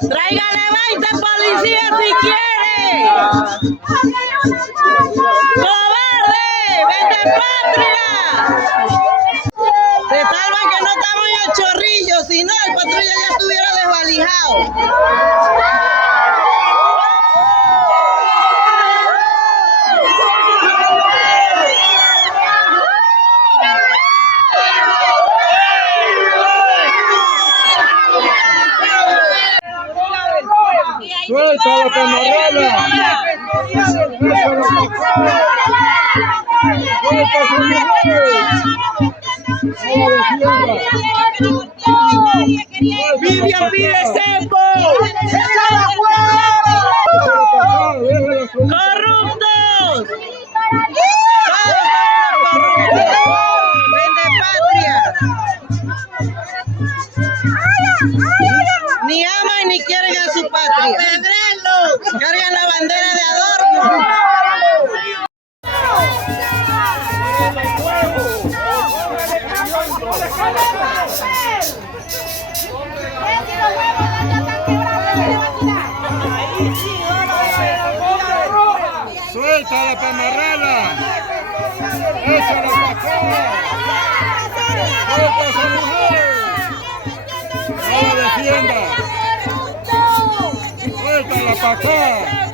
Tráigale 20 policías si quiere. ¡Cobarde! ¡Vende patria! Se salvan que no estamos en el Chorrillo, si no el patrulla ya estuviera desvalijado. ¡Suelta la camarada! ¡Vivian pide cepo! ¡Corruptos! ¡Vende patria! Ni aman ni quieren a su patria. Cargan la bandera de adorno. ¡Suelta la camarada! ¡Échala para acá! ¡Suelta a esa mujer! ¡No la defienda! ¡Suéltala para acá!